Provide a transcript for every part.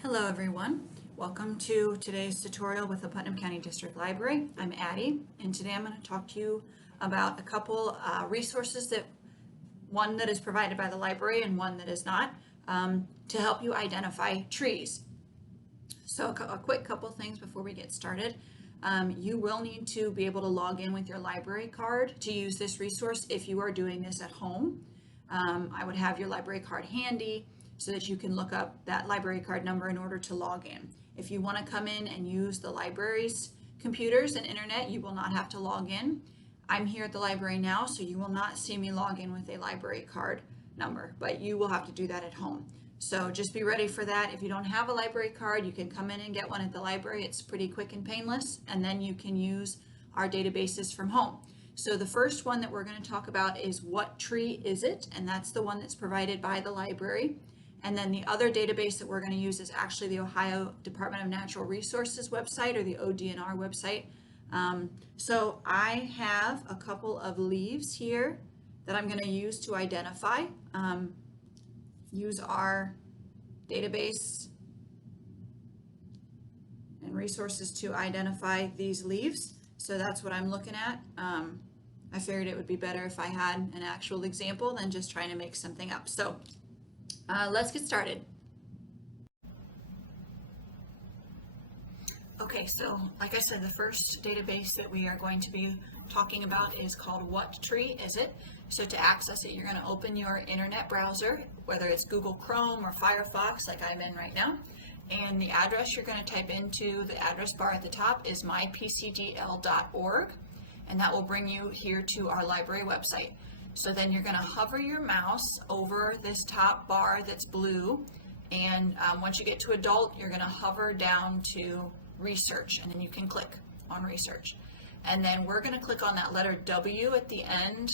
Hello everyone. Welcome to today's tutorial with the Putnam County District Library. I'm Addie, and today I'm going to talk to you about a couple resources, one that is provided by the library and one that is not, to help you identify trees. So a quick couple things before we get started. You will need to be able to log in with your library card to use this resource if you are doing this at home. I would have your library card handy so that you can look up that library card number in order to log in. If you want to come in and use the library's computers and internet, you will not have to log in. I'm here at the library now, so you will not see me log in with a library card number, but you will have to do that at home. So just be ready for that. If you don't have a library card, you can come in and get one at the library. It's pretty quick and painless, and then you can use our databases from home. So the first one that we're going to talk about is What Tree Is It? And that's the one that's provided by the library. And then the other database that we're going to use is actually the Ohio Department of Natural Resources website, or the ODNR website. So I have a couple of leaves here that I'm going to use to identify. Use our database and resources to identify these leaves. So that's what I'm looking at. I figured it would be better if I had an actual example than just trying to make something up. So let's get started. Okay, so like I said, the first database that we are going to be talking about is called What Tree Is It? So to access it, you're going to open your internet browser, whether it's Google Chrome or Firefox like I'm in right now. And the address you're going to type into the address bar at the top is mypcdl.org, and that will bring you here to our library website. So then you're going to hover your mouse over this top bar that's blue, and once you get to adult, you're going to hover down to research, and then you can click on research. And then we're going to click on that letter W at the end,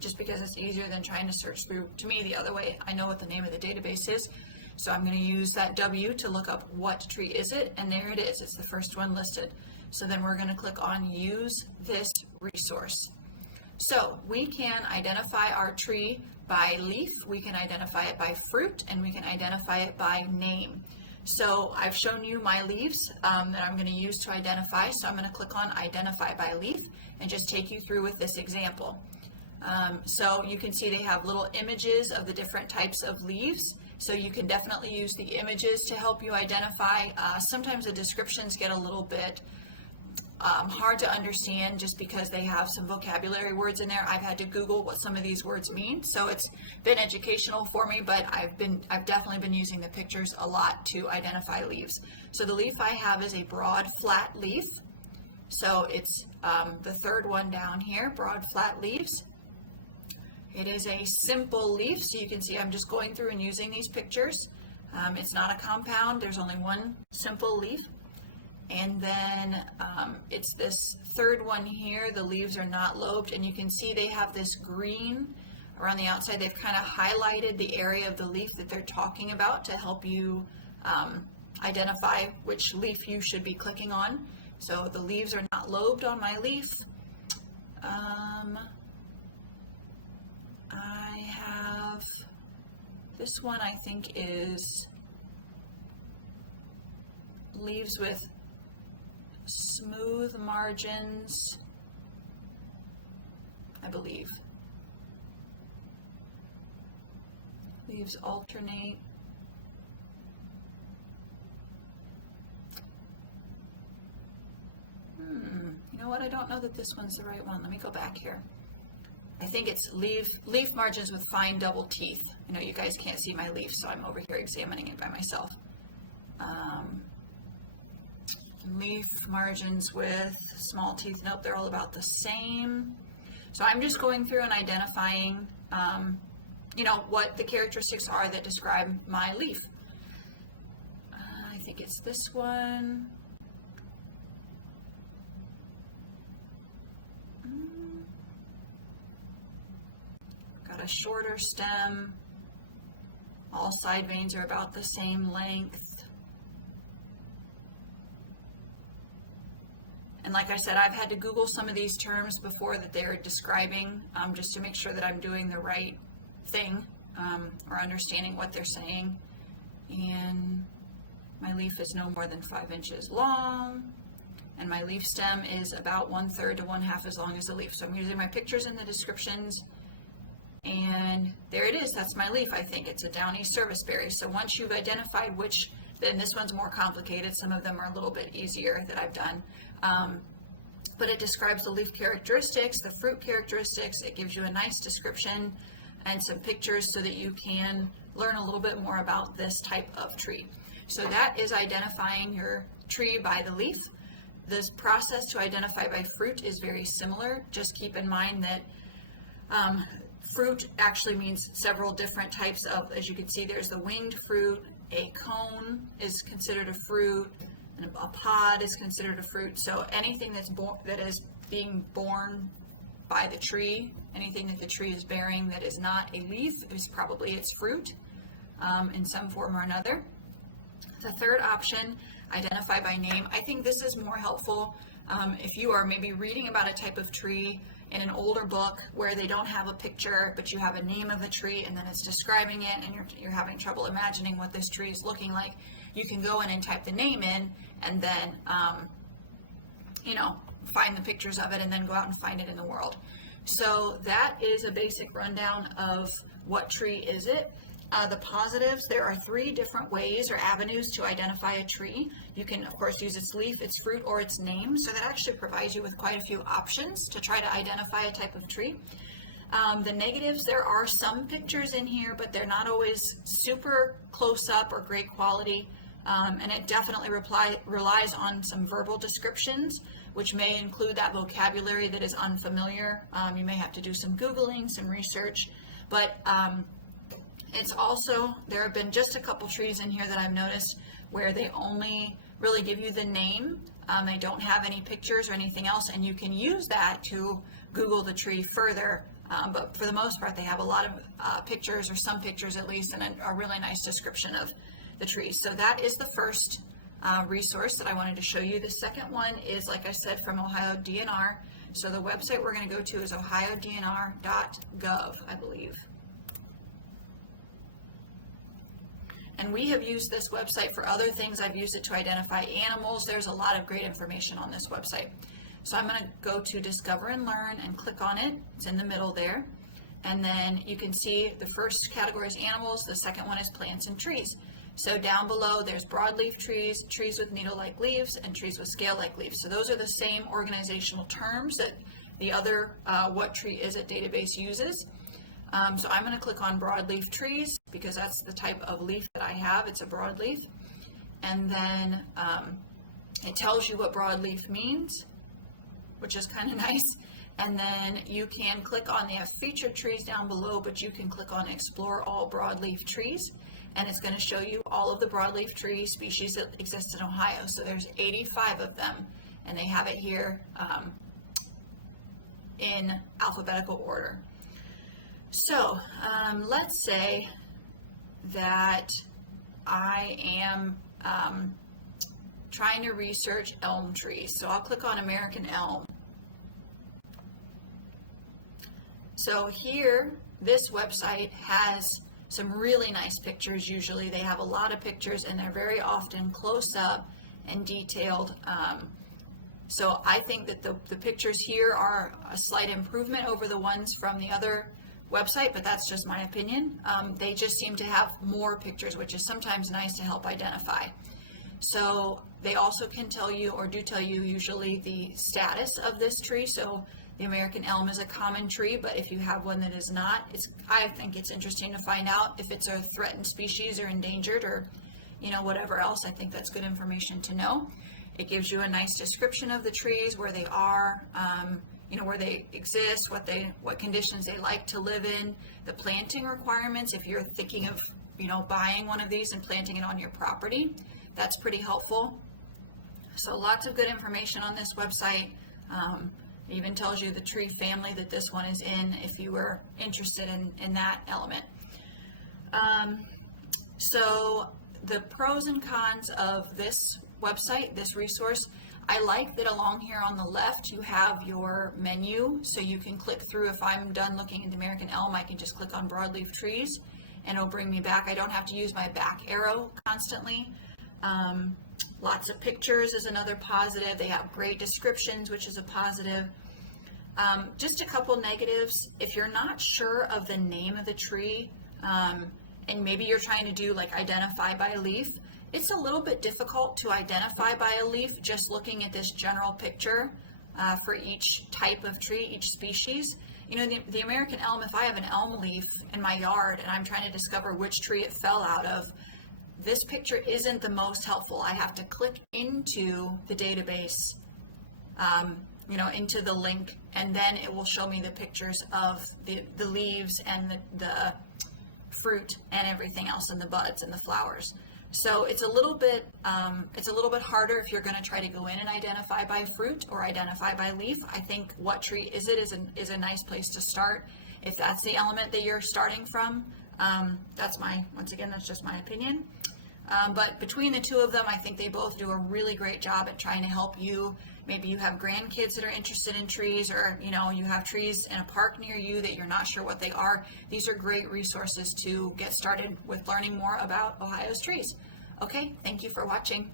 just because it's easier than trying to search through, to me, the other way. I know what the name of the database is, so I'm going to use that W to look up What Tree Is It? And there it is. It's the first one listed. So then we're going to click on Use This Resource. So we can identify our tree by leaf, we can identify it by fruit, and we can identify it by name. So I've shown you my leaves that I'm going to use to identify. So I'm going to click on Identify by Leaf and just take you through with this example. So you can see they have little images of the different types of leaves. So you can definitely use the images to help you identify. Sometimes the descriptions get a little bit hard to understand just because they have some vocabulary words in there. I've had to Google what some of these words mean, so it's been educational for me, but I've definitely been using the pictures a lot to identify leaves. So the leaf I have is a broad flat leaf. So it's the third one down here, broad flat leaves. It is a simple leaf, so you can see I'm just going through and using these pictures. It's not a compound, there's only one simple leaf. And then it's this third one here, the leaves are not lobed, and you can see they have this green around the outside. They've kind of highlighted the area of the leaf that they're talking about to help you identify which leaf you should be clicking on. So the leaves are not lobed on my leaf. I have this one, I think, is leaves with smooth margins, I believe. Leaves alternate. You know what? I don't know that this one's the right one. Let me go back here. I think it's leaf margins with fine double teeth. I know you guys can't see my leaf, so I'm over here examining it by myself. Leaf margins with small teeth. Nope, they're all about the same. So I'm just going through and identifying, what the characteristics are that describe my leaf. I think it's this one. Got a shorter stem. All side veins are about the same length. And like I said, I've had to Google some of these terms before that they're describing, just to make sure that I'm doing the right thing or understanding what they're saying. and my leaf is no more than 5 inches long, and my leaf stem is about 1/3 to 1/2 as long as the leaf. So I'm using my pictures in the descriptions, and there it is. That's my leaf. I think it's a downy serviceberry. So once you've identified which, then this one's more complicated. Some of them are a little bit easier that I've done. But it describes the leaf characteristics, the fruit characteristics. It gives you a nice description and some pictures so that you can learn a little bit more about this type of tree. So that is identifying your tree by the leaf. This process to identify by fruit is very similar. Just keep in mind that fruit actually means several different types of, as you can see, there's the winged fruit, a cone is considered a fruit, and a pod is considered a fruit. So anything that is being born by the tree, anything that the tree is bearing that is not a leaf is probably its fruit in some form or another. The third option, identify by name. I think this is more helpful if you are maybe reading about a type of tree in an older book where they don't have a picture, but you have a name of the tree and then it's describing it, and you're having trouble imagining what this tree is looking like. You can go in and type the name in, and then find the pictures of it, and then go out and find it in the world. So that is a basic rundown of what tree is it. The positives, there are 3 different ways or avenues to identify a tree. You can, of course, use its leaf, its fruit, or its name. So that actually provides you with quite a few options to try to identify a type of tree. The negatives, there are some pictures in here, but they're not always super close up or great quality. And it definitely relies on some verbal descriptions, which may include that vocabulary that is unfamiliar. You may have to do some Googling, some research, but it's also, there have been just a couple trees in here that I've noticed where they only really give you the name. They don't have any pictures or anything else, and you can use that to Google the tree further. But for the most part, they have a lot of pictures, or some pictures at least, and a really nice description of the tree. So that is the first resource that I wanted to show you. The second one is, like I said, from Ohio DNR. So the website we're going to go to is ohiodnr.gov, I believe. And we have used this website for other things. I've used it to identify animals. There's a lot of great information on this website. So I'm going to go to Discover and Learn and click on it. It's in the middle there. And then you can see the first category is animals. The second one is plants and trees. So down below there's broadleaf trees, trees with needle-like leaves, and trees with scale-like leaves. So those are the same organizational terms that the other What Tree Is It database uses. So I'm going to click on broadleaf trees because that's the type of leaf that I have. It's a broadleaf. And then it tells you what broadleaf means, which is kind of nice. And then you can click on, they have featured trees down below, but you can click on Explore All Broadleaf Trees, and it's going to show you all of the broadleaf tree species that exist in Ohio. So there's 85 of them, and they have it here in alphabetical order. So let's say that I am trying to research elm trees. So I'll click on American elm. So here, this website has some really nice pictures. Usually they have a lot of pictures, and they're very often close up and detailed. So I think that the pictures here are a slight improvement over the ones from the other website, but that's just my opinion. They just seem to have more pictures, which is sometimes nice to help identify. So they also can tell you, or do tell you usually, the status of this tree. So the American elm is a common tree, but if you have one that is not, I think it's interesting to find out if it's a threatened species or endangered, or whatever else. I think that's good information to know. It gives you a nice description of the trees, where they are, where they exist, what conditions they like to live in, the planting requirements. If you're thinking of, buying one of these and planting it on your property, that's pretty helpful. So lots of good information on this website. It even tells you the tree family that this one is in, if you were interested in that element. So the pros and cons of this website, this resource, I like that along here on the left you have your menu, so you can click through. If I'm done looking at the American elm, I can just click on broadleaf trees, and it'll bring me back. I don't have to use my back arrow constantly. Lots of pictures is another positive. They have great descriptions, which is a positive. Just a couple negatives. If you're not sure of the name of the tree, and maybe you're trying to do like identify by leaf, it's a little bit difficult to identify by a leaf just looking at this general picture for each type of tree, each species. You know, the American elm, if I have an elm leaf in my yard and I'm trying to discover which tree it fell out of, this picture isn't the most helpful. I have to click into the database, you know, into the link, and then it will show me the pictures of the leaves and the fruit and everything else, and the buds and the flowers. So it's a little bit harder if you're going to try to go in and identify by fruit or identify by leaf. I think what tree is it is a nice place to start if that's the element that you're starting from. That's just my opinion. But between the two of them, I think they both do a really great job at trying to help you. Maybe you have grandkids that are interested in trees, or you know, you have trees in a park near you that you're not sure what they are. These are great resources to get started with learning more about Ohio's trees. Okay, thank you for watching.